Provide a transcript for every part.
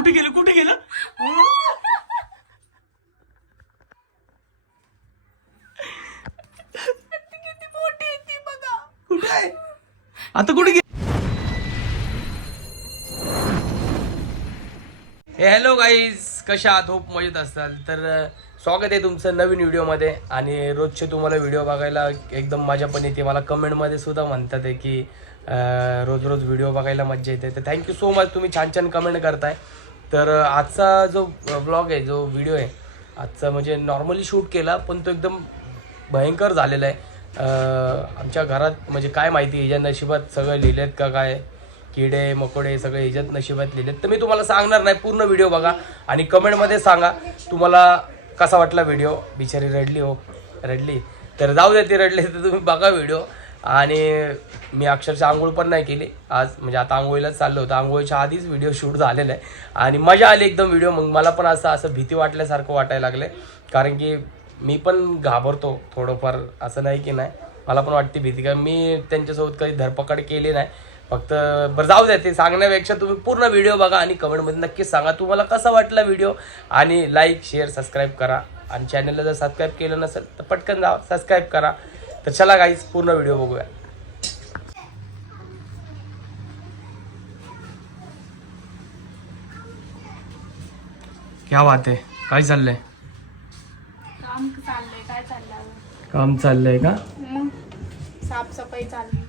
कुठे गेलं? कुठे गेलं? कुठे आहे? आता कुठे गे हॅलो गाईज कशा आहात? होप मजेत असताल तर स्वागत आहे तुमचं नवीन व्हिडिओमध्ये. आणि रोजचे तुम्हाला व्हिडिओ बघायला एकदम मजा पण येते. मला कमेंटमध्ये सुद्धा म्हणतात आहे की रोज रोज व्हिडिओ बघायला मजा येते. तर थँक्यू सो मच तुम्ही छान छान कमेंट करताय. तर आजचा जो ब्लॉग आहे जो व्हिडिओ आहे आजचा म्हणजे नॉर्मली शूट केला पण तो एकदम भयंकर झालेला आहे. आमच्या घरात म्हणजे काय माहिती ह्याच्या नशिबात सगळं लिहिलेत का काय किडे मकोडे सगळे ह्याच्यात नशिबात लिहिलेत. तर मी तुम्हाला सांगणार नाही पूर्ण व्हिडिओ बघा आणि कमेंटमध्ये सांगा तुम्हाला कसा वाटला व्हिडिओ बिचारी रडली हो रडली. तर जाऊ दे ती रडली तर तुम्ही बघा व्हिडिओ आणि मी अक्षरशः आंघोळ पण नाही केली. आज म्हणजे आता आंघोळीलाच चाललो होतं. आंघोळीच्या आधीच व्हिडिओ शूट झालेला आहे. आणि मजा आली एकदम व्हिडिओ मग मला पण असं असं भीती वाटल्यासारखं वाटायला लागले कारण की मी पण घाबरतो थोडंफार. असं नाही की नाही. मला पण वाटते भीती. कारण मी त्यांच्यासोबत कधी धरपकड केली नाही. फक्त बरं जाऊ द्या ते सांगण्यापेक्षा तुम्ही पूर्ण व्हिडिओ बघा आणि कमेंटमध्ये नक्कीच सांगा तुम्हाला कसा वाटला व्हिडिओ आणि लाईक शेअर सबस्क्राईब करा. आणि चॅनलला जर सबस्क्राईब केलं नसेल तर पटकन जा सबस्क्राईब करा. तर चला गाईज पूर्ण व्हिडिओ बघूया. क्या बात आहे. काय चाललंय? काम चाललंय काय चाललंय काम चाललंय का? मग साफसफाई चालली.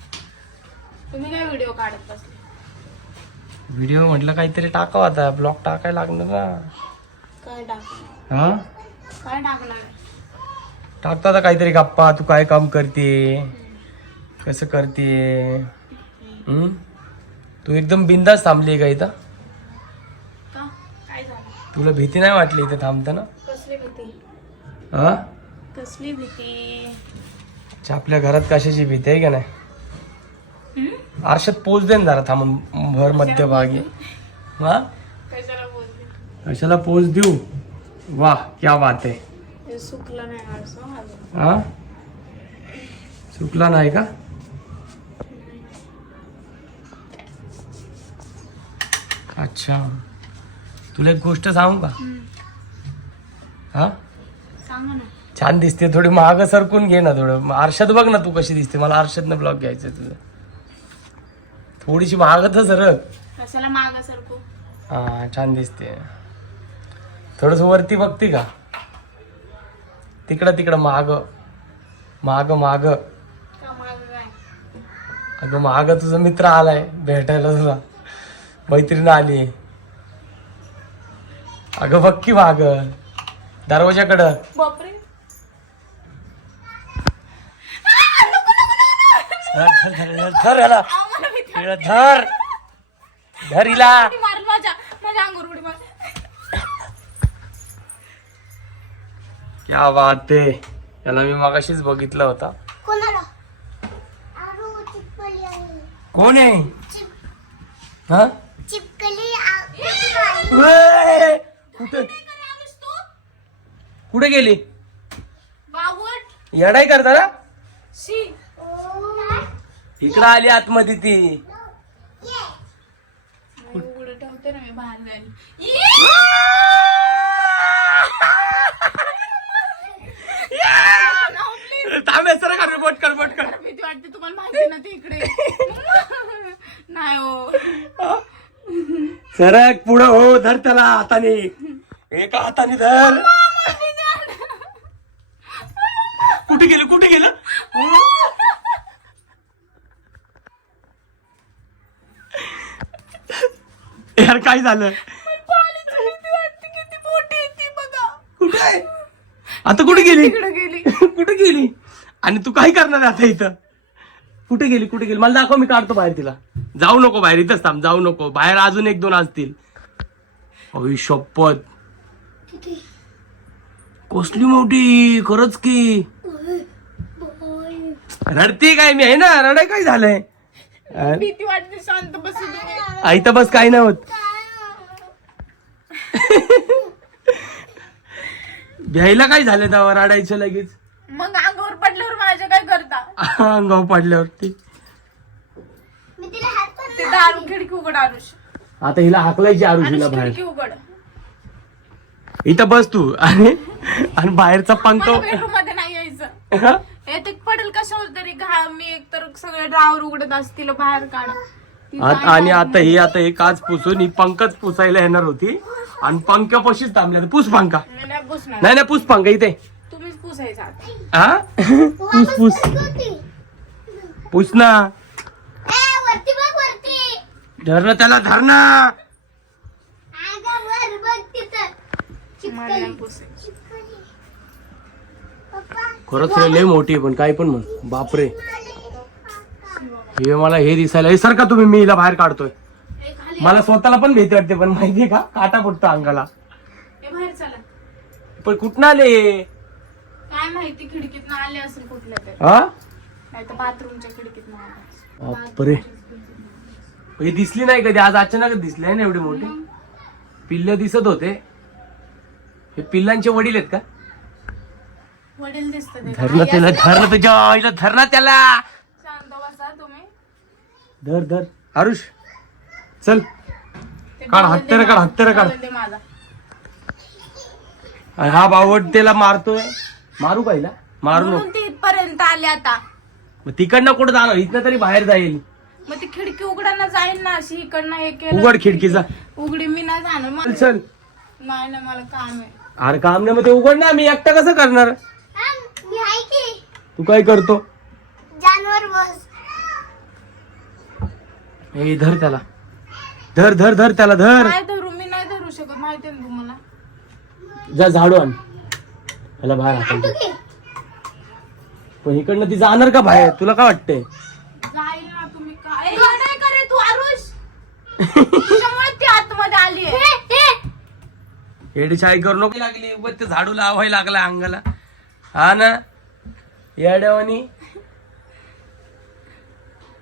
तुम्ही काय व्हिडिओ काढत बसले? व्हिडिओ म्हटलं काहीतरी टाकावं आता. ब्लॉग टाकायला लागणार ना. काय टाकणार हा? काय टाकणार? टाकतो काहीतरी गप्पा तू काय काम करते? कसं करते? हम्म? तू एकदम बिंदास थांबली का इथं? तुला भीती नाही वाटली इथं थांबताना? कसली भीती? हा? कसली भीती? अच्छा, आपल्या घरात कशाची भीती आहे का नाही? आरशात पोच दे ना जरा थांबून भर मध्यभागी. हा? कशाला पोच देऊ? वा क्या बात आहे. सुकलं नाही हा? चुकला नाही का? अच्छा. तुला एक गोष्ट सांगू का? हा? सांगा ना. छान दिसते थोडी महाग सरकून घे ना थोडं. आरशात बघ ना तू कशी दिसते मला आरशातनं ब्लॉग घ्यायचं तुझं. थोडीशी कशाला माग सरकू? हा छान दिसते. थोडस वरती बघते का? तिकडं तिकडं माग. माग माग. अगं माग तुझा मित्र आलाय भेटायला तुला. मैत्रीण आली. अगं बघ की माग. दरवाजाकडं. धर धर धर धर धर धर. हिला. क्या बात आहे याला मी मगाशीच बघितला होता. कोण आहे? हा? चिपकली आ- उए! कुठे? कुठे गेली? बावट. येडाई करता ना? इकडं आली आतमध्ये ती. ठेवते ना मी बाहेर जाईल थांबे सर कर रिपोर्ट कर रिपोर्ट कर भीती वाटते तुम्हाला माहिती ना ते इकडे नाही हो सरक पुढं हो धर त्याला हाताने. एका हाताने धर. कुठे गेलं कुठे गेलं? यार काय झालं? कुठे आहे? आता कुठे गेली गेली? कुठे गेली? आणि तू काय करणार आहे आता इथं? कुठे गेली कुठे गेली? मला दाखव मी काढतो बाहेर तिला. जाऊ नको बाहेर इथंच थांब जाऊ नको. बाहेर अजून एक दोन असतील. अवी शपथ. कसली मोठी खरंच की. रडती काय मी? आहे ना? रडाय काय झालंय? भीती वाटते शांत बसू दे. आई तर बस काय नाही होत. भ्यायला काय झालं तेव्हा? रडायचं लगेच. मग अंगावर पडल्यावर माझ्या काय करता? अंगाव पडल्यावरती. ते दारू खिडकी उघड आरुष. आता हिला हाकलायची आरुषीला बाहेर? खिडकी उघड. इथं बस तू. आणि आणि बाहेरचा पंख मला बेडरूममध्ये नाही यायचं. हा? हे ते पडेल कशावर तरी घा मी एक तर सगळे ड्रावर उघडत असतील बाहेर काढा. ती आत- जायला आणि आता ही आता हे काच पुसून ही पंखच पुसायला येणार होती. आणि पंख्या पशीच थांबल्या पुस पंखा. नाही पुसणार नाही. नाही पुस पंखा इथे. तुम्हीच पुसायचं आता. हा? पुस पुस. पुस ना ए वरती बघ वरती धरणं त्याला धरणं. खरंच हे लय मोठी आहे पण काही पण म्हण. बापरे. हे मला हे दिसायला हे सर का तुम्ही? मी हिला बाहेर काढतोय. हे मला स्वतःला पण भीती वाटते पण माहितीये का? काटा फुटतो अंगाला. हे बाहेर चला. पण कुठं आले काय माहिती खिडकीत आले असेल कुठल्या तरी. हा नाही तर बाथरूमच्या खिडकीत आले बापरे. हे दिसली नाही कधी. आज अचानक दिसली आहे ना एवढी मोठी? पिल्ल दिसत होते. हे पिल्लांचे वडील आहेत का? वडील दिसत धरणं त्याला धरणं तुझ्या आईला धरणं त्याला. शांत बसा तुम्ही. धर धर. आरुष चल. ते काढ, हत्यारं दे काढ, माझा. हत्यारं काढ. माझा. आणि हा बावट त्याला मारतोय. मारू का हिला मारू नको. ते इथपर्यंत आले आता. मग तिकडनं कुठं जाणार? इथनं तरी बाहेर जाईल. मग ती खिडकी उघडायला जाईल ना अशी इकडनं हे केलं उघड खिडकीचा. उघडी मी नाही जाणार. चल मला- चल नाही ना मला काम आहे. अरे काम नाही मग ते उघड ना. मी एकटा कसं करणार? हा, मी आहे की? तू काय करतो? जानवर बस. हे धर त्याला. धर धर धर त्याला धर. काय धरू मी नाही धरू शकत. माहिती ना तुम्हाला? जा झाडू आण. त्याला बाहेर हाकल दे. की पण इकडनं ती जाणार का बाहेर? तुला काय वाटतंय जाईल ना तुम्ही काय ए, हे नाही करे तू आरुष तुझ्यामुळे ती आतमध्ये आली येडीशाही करू नको. लागली उगाच ते झाडू लावायला लागला अंगाला. हा ना? येड्यावानी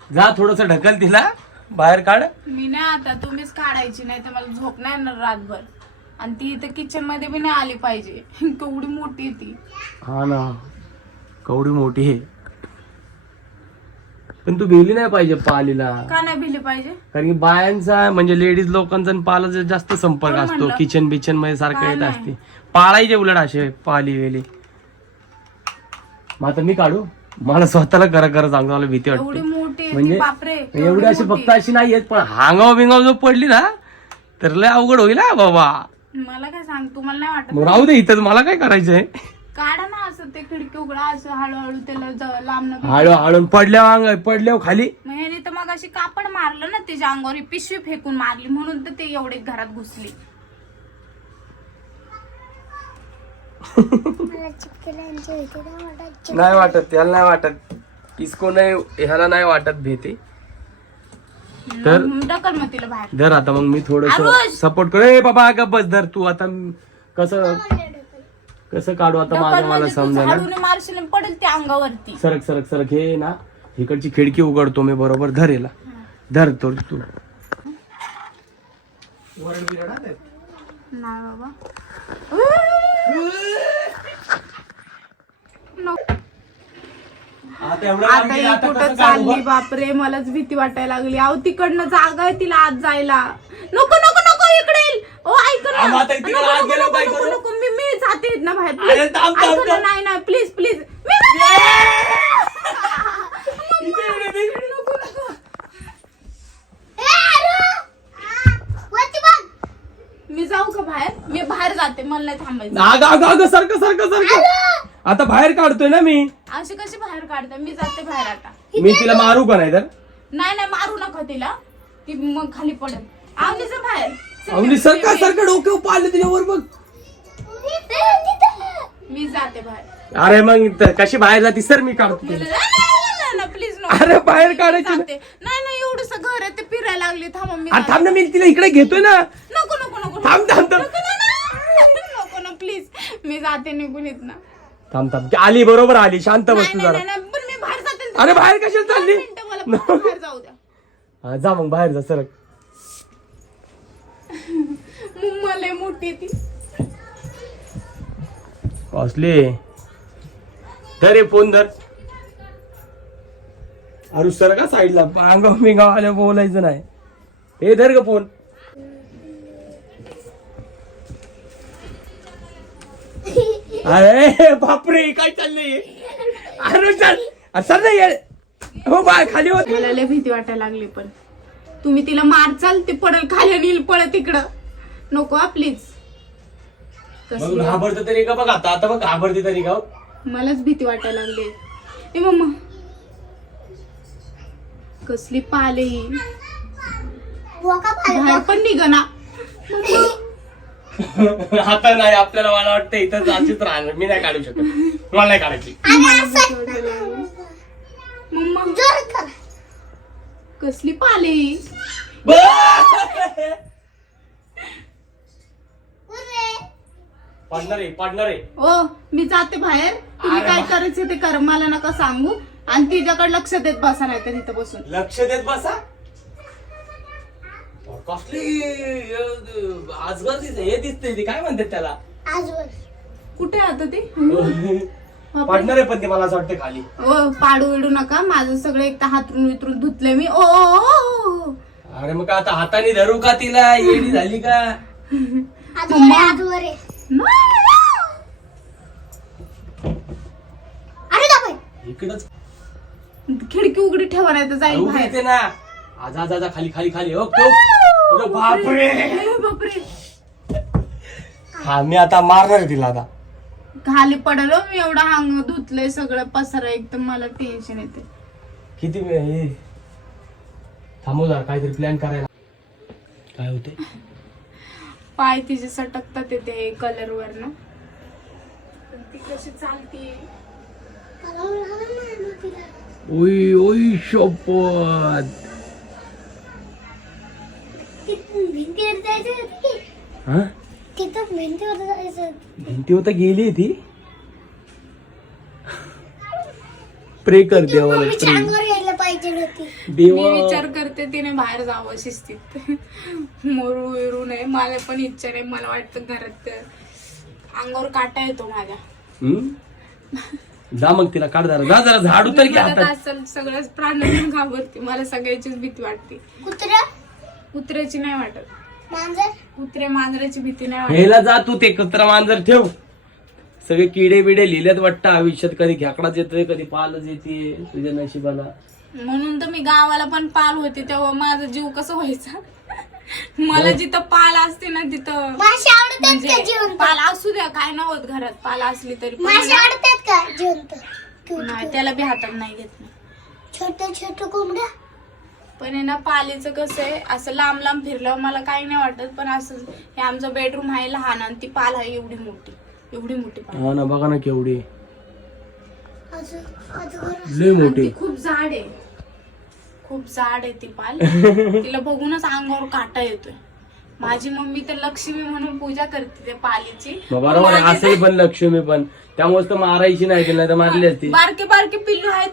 जा थोडस ढकल तिला. बाहेर काढ. मी नाही आता तुम्हीच काढायची नाही तर मला झोप नाही येणार रातभर. आणि ती इथं किचनमध्ये बी नाही आली पाहिजे. केवढी मोठी आहे ती. हा ना. कवडी मोठी आहे. पण तू भिली नाही पाहिजे पालीला. का नाही भिली पाहिजे? कारण की बायांचा म्हणजे लेडीज लोकांचा आणि पालाचा जास्त संपर्क कोण असतो. म्हणलं? किचन बिचनमध्ये सारखं काय येत नाही. असते. पाळायचे उलट असे पाली वेली. मग आता मी काढू? मला स्वतःला करा करा सांगतो मला भीती एवढी वाटते मोठी आहे ती म्हणजे बापरे एवढी अशी मोठी. फक्त अशी नाही येत पण हांगाव बिंगाव जो पडली ना तर लय अवघड होईल हा बाबा. मला काय सांग तुम्हाला नाही वाटत मग राहू दे इथं मला काय करायचंय? काढा ना असं ते खिडकी उघडा असं हळूहळू त्याला ज- लांब हळू हळू पडल्या अंग पडल्यावर खाली. मग ह्याने तर मग अशी कापड मारलं ना त्याच्या अंगावर ही पिशवी फेकून मारली म्हणून तर ते एवढे घरात घुसली. मला चिपकल्यांची नाही वाटत त्याला नाही वाटत. इसको नाही ह्याला नाही वाटत भीती. तर मग ढकल मग तिला बाहेर. धर आता मग मी थोडस आरुष! सपोर्ट कर. ए बाबा अगं बस धर तू. आता कसं कसं काढू आता माझं मला तू समजा मारशील आणि पडेल त्या अंगावरती. सरक सरक सरक. हे ना इकडची खिडकी उघडतो मी बरोबर धर याला धर तो तू नाही बाबा. नको. आता ही कुठं चालली? बापरे मलाच भीती वाटायला लागली. अहो तिकडनं जागा आहे तिला आत जायला. नको नको नको इकडे. ओ ऐक ना. नको, नको, नको, मी जाते ना बाहेर. अरे, please. थांब, थांब, ऐक ना, थांब. नाही नाही प्लीज प्लीज इथे. नको नको मी जाऊ का बाहेर? मी बाहेर जाते मला नाही थांबायचं. अगं अगं अगं सारखं सारखं सारखं. आता बाहेर काढतोय ना मी. अशी कशी बाहेर काढते? मी जाते बाहेर आता. मी तिला मारू का नाही तर? नाही नाही मारू नका तिला. ती मग खाली पडेल. आवली जा बाहेर. चल, अवनी सरका सरका डोक्यावर पाडलं तिच्यावर बघ. मी जाते बाहेर. अरे मग त- कशी बाहेर जाती? सर मी काढतो. प्लीज अरे बाहेर काढायची ना. नाही नाही एवढस घर आहे ते फिरायला लागले. थांबा मी अरे थांब ना मी तिला इकडे घेतोय ना. नको नको नको थांब थांब थांब. नको ना, ना. नको ना प्लीज मी जाते निघून येत ना थांब. थांब आली बरोबर आली. शांत बस नाही तू नाही जरा. नाही, नाही, पण मी बाहेर जाते. अरे बाहेर कशाला दोन चालली? मिनिटं मला फक्त बाहेर जाऊ द्या. हा, जा मग बाहेर जा सरक मुम्मा लय मोठी आहे ती. असले धर रे फोन धर. अरु सर का साईडला? अंगाव मी गावाला बोलायचं नाही. हे धर ग फोन. अरे बापरे काय चाललंय? अरु चाल. सर नाही हो बाय खाली होत. मला लय भीती वाटायला लागली पण. तुम्ही तिला मार चाल ते पडल खाली येईल पळ तिकडं नको प्लीज मग घाबरत तरी का? बघ आता आता बघ घाबरते तरी का हो? मलाच भीती वाटायला लागली. ए मम्मा. कसली पाले ही. बोका बाहेर पण निघना आता नाही आपल्याला मला वाटतं इथं जायचीच राहणार. मी नाही काढू शकत. मला नाही काढायची. मम्मा जोर कर. कसली पाले ही. उरे. पडणार आहे पडणार आहे. ओ मी जाते बाहेर. तुम्ही अरे काय वा. करायचं ते कर मला नका सांगू. आणि तिच्याकडे लक्ष देत बसा नाही तर इथं बसून. लक्ष देत बसा. कसली आजकाल हे दिसतंय ते काय म्हणतात त्याला? आजवर कुठे आता ते? पडणार आहे पण ते मला असं वाटतं खाली. ओ पाडू विडू नका माझं सगळं एक तर हातरून वितरून धुतले मी. ओ, ओ, ओ, ओ. अरे मग आता हाताने धरू का तिला? येडी झाली का? आजवर आहे, आजवर आहे. इकडच. खिडकी उघडी ठेवा नाही तर जाईल बाहेर. येते ना. आजा आजा आजा, खाली खाली खाली. अरे बापरे. ए, बापरे. हा मी आता मारणार आहे तिला आता. खाली पडलो मी एवढा अंग धुतलंय सगळं पसारा एकदम मला टेन्शन येते किती वेळ हे. थांबव जरा काहीतरी प्लॅन करायला. काय होते पाय तिचे सटकतात ते कलर वर ना ती कशी चालते? शपथ तिथून भिंतीवर जायचं होतं की? हा? तिथं भिंतीवर जायचं होतं. भिंतीवर तर गेली ती? प्रे कर देवाला मम्मीच्या प्रे. अंगावर मी देवा विचार करते तिने बाहेर जावं शिस्तीत. मोरू विरू नये. मला पण इच्छा नाही. मला वाटतं घरात अंगावर काटा येतो माझ्या? जा मग तिला काढ जरा. जा जरा झाडू तर घ्या मला तर हातात असं सगळ्याच प्राण्यांना घाबरते. मला सगळ्याचीच भीती वाटते. कुत्रा? कुत्र्याची नाही वाटत. मांजर? कुत्र्या मांजराची भीती नाही वाटत. जा तू ते कचरा मांजर ठेव. सगळे किडे बिडे लिहिल्यात वाटतं. आयुष्यात कधी खेकडाच येतोय कधी पालच येते तुझ्या नशिबाला. म्हणून तर मी गावाला पण पाल होते तेव्हा माझा जीव कसा व्हायचा? मला जिथं पाल असते ना तिथं मासे आवडतात का म्हणजे जिवंत? पाल असू द्या काय नव्हत घरात पाल असली तरी पण मासे ना- आवडतात का जिवंत? नाही त्याला बी हातात नाही घेत मी. छोट्या छोट्या कोंबड्या? पण आहे ना पालीचं कसं आहे असं लांब लांब फिरल्यावर मला काही नाही वाटत पण असं हे आमचं बेडरूम आहे लहान आणि ती पाल आहे एवढी मोठी एवढी मोठी पाल. हा ना बघा ना केवढी. लय मोठी. ती खूप जाड आहे. खूप जाड आहे ती पाल. तिला बघूनच अंगावर काटा येतोय. माझी मम्मी तर लक्ष्मी म्हणून पूजा करते त्या पालीची. मग बरोबर आहे, माझी पण लक्ष्मी पण. त्यामुळे तर मारायची नाही तिला तर मारली असती. बारके बारके पिल्लू आहेत.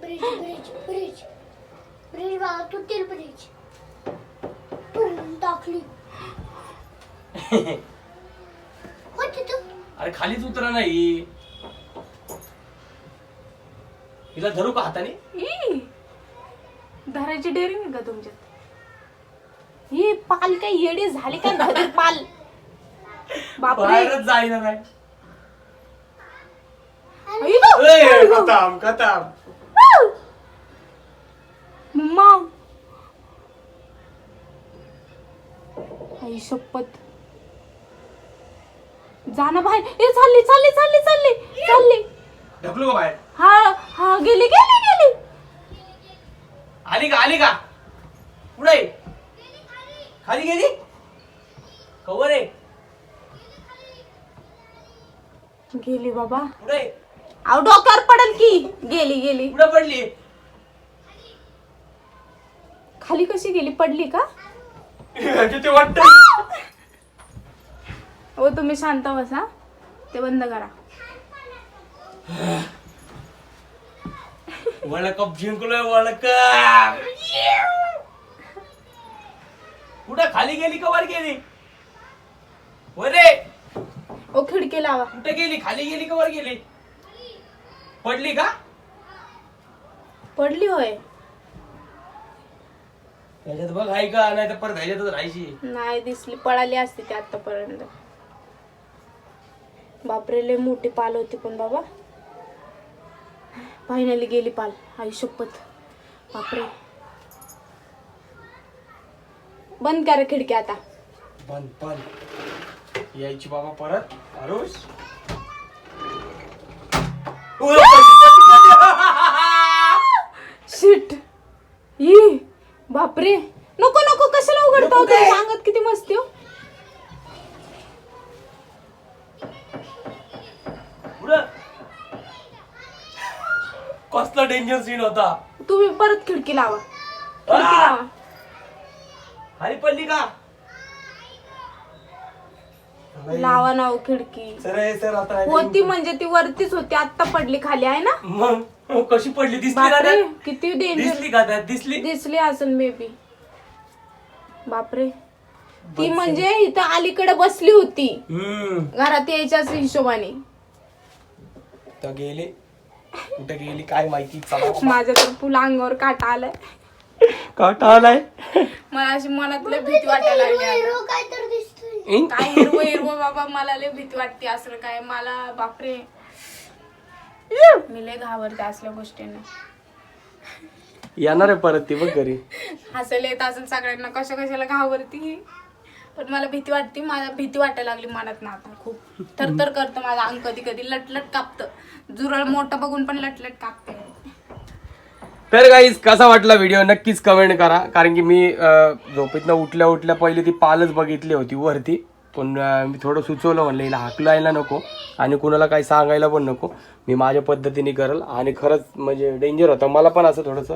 ब्रिज ब्रिज ब्रिज ब्रिज बाबा तुटेल ब्रिज तुम टाकली होती तू अरे खालीच उतरा नाही तिला धरू का हाताने? ई, धरायची डेअरिंग आहे का तुमच्यात? ही पाल काय येडी झाली का धरी पाल? बापरे. बाहेरच जाईना नाही. आई गं! ए, खतम खतम. मम्मा. आई शपथ. जा ना बाहेर. ए चालली चालली चालली चालली चालली. ढकलू का बाहेर? हा हा गेली गेली गेली. आली का आली का? पुढे खाली गेली? कवर आहे? गेली बाबा. पुढे अहो डोक्यावर पडेल की. गेली गेली. पुढे पडली? खाली कशी गेली? पडली का? किती वाटत तुम्ही शांत बसा. ते बंद करा. वर्ल्ड कप जिंकलोय वर्ल्ड कप कुठं? खाली गेली का वर गेली? वरे. ओ खिडकी लावा. कुठे गेली? खाली गेली का वर गेली? पडली का? पडली होय. ह्याच्यात बघ आहे का नाही तर परत ह्याच्यातच राहायची. नाही दिसली पळाली असती ती आतापर्यंत. बापरे लय मोठी पाल होती पण बाबा. फायनली गेली पाल आई शपथ. बापरे. बंद करा खिडकी आता. बंद बंद. यायची बाबा परत. पडली. शिट ई बापरे. नको नको कशाला उघडता होता सांगत किती मस्ती हो. कसला डेंजर सीन होता? तुम्ही परत खिडकी लावा. खिडकी लावा. खाली पडली का? लावा ना हो खिडकी. सर हे सर आता. होती म्हणजे ती वरतीच होती आता पडली खाली आहे ना? मग? मग कशी पडली? दिसली का बापरे त्यात? किती डेंजर दिसली का त्यात? दिसली? दिसली असेल बेबी बापरे. ती म्हणजे इथं अलीकडे बसली होती. हम्म. घरात यायच्याच हिशोबाने. तर गेली. कुठे गेली काय माहिती चला. बाबा. माझ्या तर फुल अंगावर काटा आलाय. काटा आलाय? मला अशी मनातल्या भीती वाटायला लागली आता. हिरो काय तर दिसतोय. काय हिरवं हिरवं बाबा मला लय भीती वाटते असं काय. मला बापरे. मी लय घाबरते असल्या गोष्टींना. येणार आहे परत ती बघ घरी. हसायला येत असेल सगळ्यांना. कशा कशाला घाबरती? पण मला भीती वाटते मला भीती वाटायला लागली मनात ना आता खूप. थरथर करतं माझं अंग कधी कधी लटलट कापतं. जुरळ मोठं बघून पण लटलट कापते. तर गाईज कसा वाटला व्हिडिओ नक्कीच कमेंट करा. कारण की मी अं, झोपेतनं उठल्या उठल्या पहिले ती पालच बघितली होती वरती. पण अं, मी थोडं सुचवलं म्हणलं हिला हाकलायला नको आणि कुणाला काही सांगायला पण नको. मी माझ्या पद्धतीने करल आणि खरंच म्हणजे डेंजर होतं. मला पण असं थोडंसं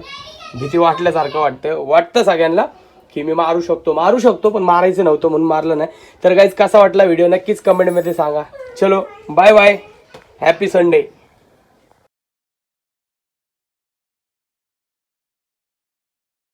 भीती वाटल्यासारखं वाटतं. वाटतं सगळ्यांना. की मी मारू शकतो मारू शकतो पण मारायचं नव्हतं म्हणून मारलं नाही. तर गाईज कसा वाटला व्हिडिओ? नक्कीच कमेंटमध्ये सांगा. चलो बाय बाय हॅपी संडे